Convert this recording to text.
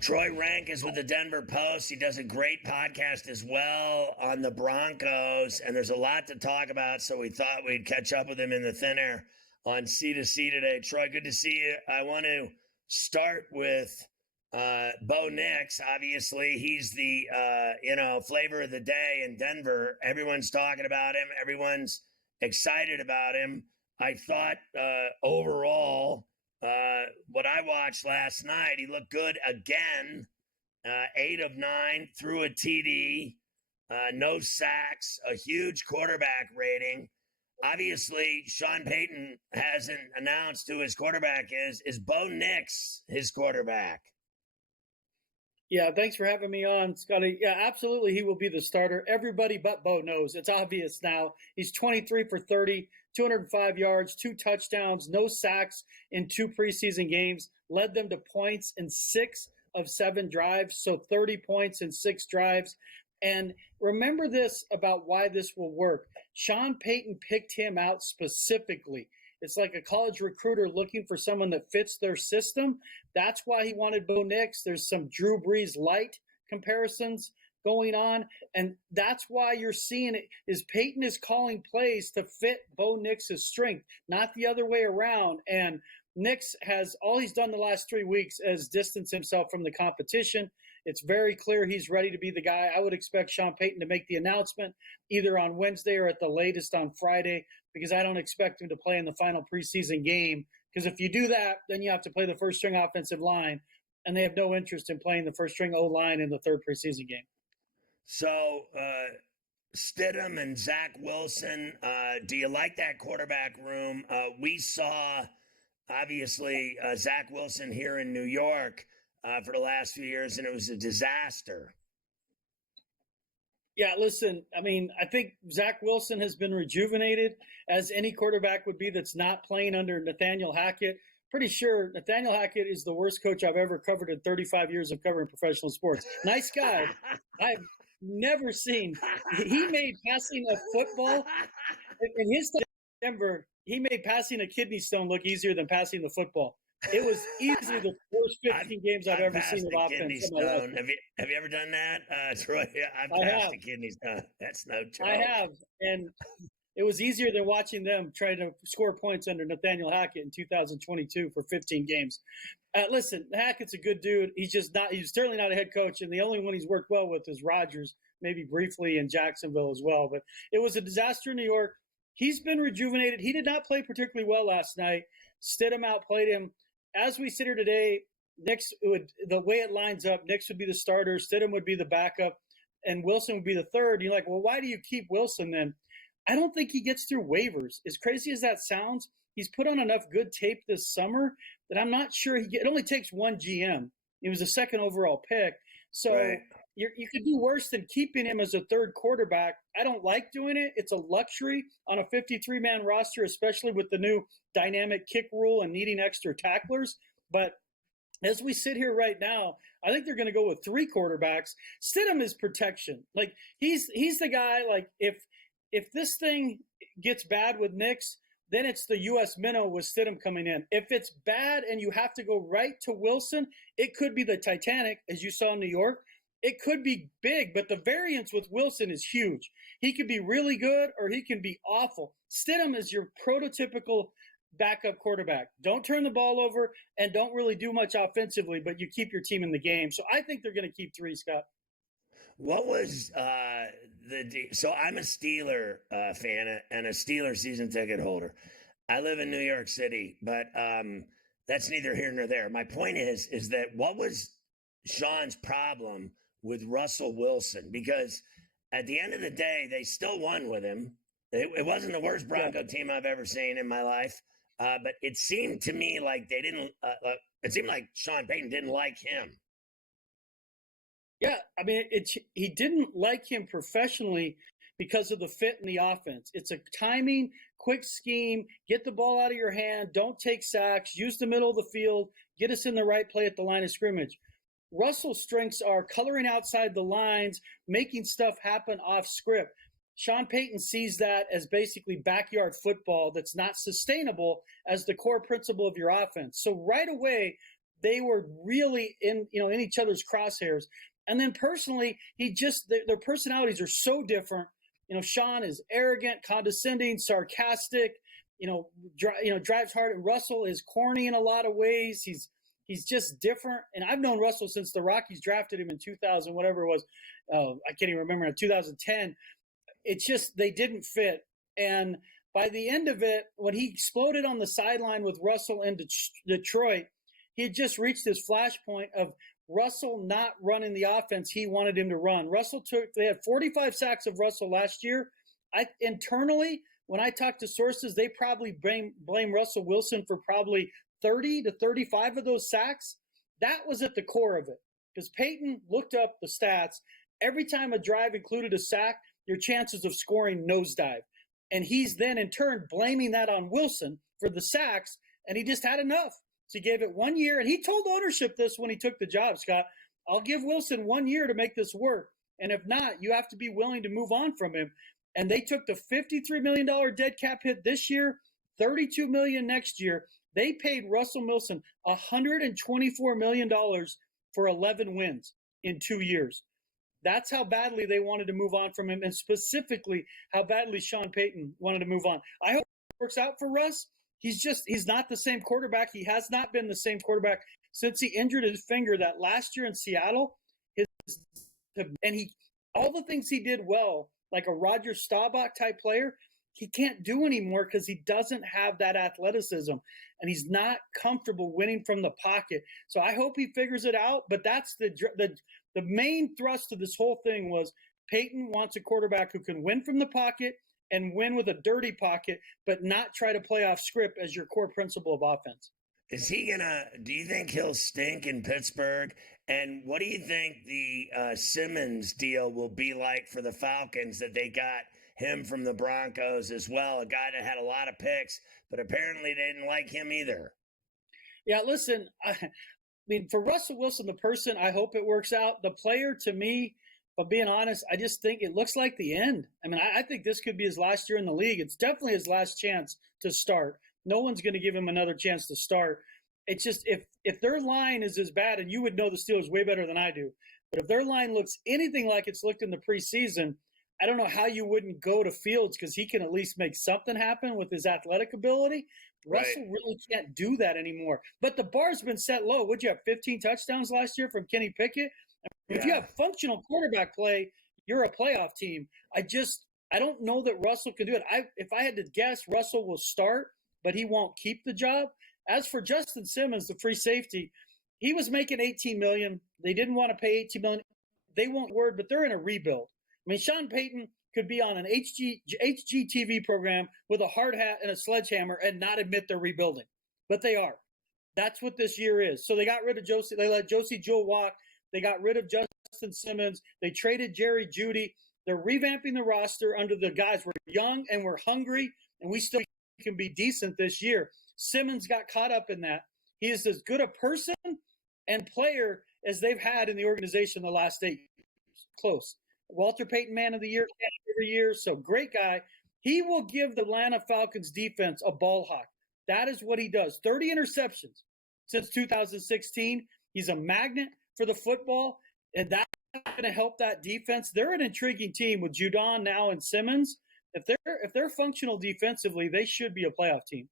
Troy Renck is with the Denver Post. He does a great podcast as well on the Broncos, and there's a lot to talk about, so we thought we'd catch up with him in the thin air on C2C today. Troy, good to see you. I want to start with Bo Nix. Obviously, he's the flavor of the day in Denver. Everyone's talking about him. Everyone's excited about him. I thought overall, what I watched last night, he looked good again. 8 of 9, threw a TD, no sacks, a huge quarterback rating. Obviously, Sean Payton hasn't announced who his quarterback is. Is Bo Nix his quarterback? Yeah, thanks for having me on, Scotty. Yeah, absolutely, he will be the starter. Everybody but Bo knows. It's obvious now. He's 23 for 30, 205 yards, 2 touchdowns, no sacks in 2 preseason games, led them to points in 6 of 7 drives, so 30 points in 6 drives. And remember this about why this will work. Sean Payton picked him out specifically. It's like a college recruiter looking for someone that fits their system. That's why he wanted Bo Nix. There's some Drew Brees light comparisons going on, and that's why you're seeing it is Payton is calling plays to fit Bo Nix's strength, not the other way around. And Nix has all he's done the last 3 weeks is distance himself from the competition. It's very clear he's ready to be the guy. I would expect Sean Payton to make the announcement either on Wednesday or at the latest on Friday, because I don't expect him to play in the final preseason game. Because if you do that, then you have to play the first string offensive line, and they have no interest in playing the first string O-line in the 3rd preseason game. So, Stidham and Zach Wilson, do you like that quarterback room? We saw, obviously, Zach Wilson here in New York for the last few years, and it was a disaster. Yeah, listen, I mean, I think Zach Wilson has been rejuvenated, as any quarterback would be that's not playing under Nathaniel Hackett. Pretty sure Nathaniel Hackett is the worst coach I've ever covered in 35 years of covering professional sports. Nice guy. I've never seen. He made passing a football in his time in Denver. He made passing a kidney stone look easier than passing the football. It was easily the worst 15 games I've ever seen of offense. Have you ever done that, Troy? I've passed a kidney stone. That's no joke. I have, and it was easier than watching them try to score points under Nathaniel Hackett in 2022 for 15 games. Listen, Hackett's a good dude. He's certainly not a head coach, and the only one he's worked well with is Rodgers, maybe briefly in Jacksonville as well. But it was a disaster in New York. He's been rejuvenated. He did not play particularly well last night. Stidham outplayed him. As we sit here today, the way it lines up, Nix would be the starter, Stidham would be the backup, and Wilson would be the third. You're like, well, why do you keep Wilson then? I don't think he gets through waivers. As crazy as that sounds, he's put on enough good tape this summer that I'm not sure it only takes one GM. He was a 2nd overall pick. So right. You could do worse than keeping him as a 3rd quarterback. I don't like doing it. It's a luxury on a 53-man roster, especially with the new dynamic kick rule and needing extra tacklers. But as we sit here right now, I think they're going to go with 3 quarterbacks. Stidham is protection. Like he's the guy. Like if this thing gets bad with Nix, then it's the U.S. minnow with Stidham coming in. If it's bad and you have to go right to Wilson, it could be the Titanic, as you saw in New York. It could be big, but the variance with Wilson is huge. He could be really good or he can be awful. Stidham is your prototypical backup quarterback. Don't turn the ball over and don't really do much offensively, but you keep your team in the game. So I think they're going to keep 3, Scott. What was so I'm a Steeler fan and a Steeler season ticket holder. I live in New York City, but that's neither here nor there. My point is that what was Sean's problem with Russell Wilson? Because at the end of the day, they still won with him. It wasn't the worst Bronco team I've ever seen in my life, but it seemed to me like they didn't. It seemed like Sean Payton didn't like him. Yeah, I mean, he didn't like him professionally because of the fit in the offense. It's a timing, quick scheme, get the ball out of your hand, don't take sacks, use the middle of the field, get us in the right play at the line of scrimmage. Russell's strengths are coloring outside the lines, making stuff happen off script. Sean Payton sees that as basically backyard football that's not sustainable as the core principle of your offense. So right away, they were really in each other's crosshairs. And then personally, their personalities are so different. Sean is arrogant, condescending, sarcastic, drives hard. And Russell is corny in a lot of ways. He's just different. And I've known Russell since the Rockies drafted him in 2000, whatever it was. I can't even remember, in 2010. It's just they didn't fit. And by the end of it, when he exploded on the sideline with Russell in Detroit, he had just reached this flashpoint of Russell not running the offense he wanted him to run. They had 45 sacks of Russell last year. Internally, when I talked to sources, they probably blame Russell Wilson for probably 30 to 35 of those sacks. That was at the core of it, because Payton looked up the stats. Every time a drive included a sack, your chances of scoring nosedive. And he's then in turn blaming that on Wilson for the sacks, and he just had enough. So he gave it 1 year, and he told ownership this when he took the job, Scott. I'll give Wilson 1 year to make this work, and if not, you have to be willing to move on from him. And they took the $53 million dead cap hit this year, $32 million next year. They paid Russell Wilson $124 million for 11 wins in 2 years. That's how badly they wanted to move on from him, and specifically how badly Sean Payton wanted to move on. I hope it works out for Russ. He's not the same quarterback. He has not been the same quarterback since he injured his finger that last year in Seattle. All the things he did well, like a Roger Staubach type player, he can't do anymore because he doesn't have that athleticism, and he's not comfortable winning from the pocket. So I hope he figures it out. But that's the main thrust of this whole thing was Payton wants a quarterback who can win from the pocket and win with a dirty pocket, but not try to play off script as your core principle of offense. Do you think he'll stink in Pittsburgh? And what do you think the Simmons deal will be like for the Falcons, that they got him from the Broncos as well, a guy that had a lot of picks, but apparently they didn't like him either? Yeah, listen, I mean, for Russell Wilson, the person, I hope it works out. The player, to me, but being honest, I just think it looks like the end. I mean, I think this could be his last year in the league. It's definitely his last chance to start. No one's going to give him another chance to start. It's just if their line is as bad, and you would know the Steelers way better than I do, but if their line looks anything like it's looked in the preseason, I don't know how you wouldn't go to Fields, because he can at least make something happen with his athletic ability. Right. Russell really can't do that anymore. But the bar's been set low. Would you have 15 touchdowns last year from Kenny Pickett? If you have functional quarterback play, you're a playoff team. I don't know that Russell can do it. If I had to guess, Russell will start, but he won't keep the job. As for Justin Simmons, the free safety, he was making $18 million. They didn't want to pay $18 million. They won't word, but they're in a rebuild. I mean, Sean Payton could be on an HGTV program with a hard hat and a sledgehammer and not admit they're rebuilding, but they are. That's what this year is. So they got rid of Josie. They let Josie Jewell walk. They got rid of Justin Simmons. They traded Jerry Jeudy. They're revamping the roster under the guys. We're young and we're hungry, and we still can be decent this year. Simmons got caught up in that. He is as good a person and player as they've had in the organization the last 8 years. Close. Walter Payton Man of the Year every year, so great guy. He will give the Atlanta Falcons defense a ball hawk. That is what he does. 30 interceptions since 2016. He's a magnet for the football, and that's going to help that defense. They're an intriguing team with Judon now and Simmons. If they're functional defensively, they should be a playoff team.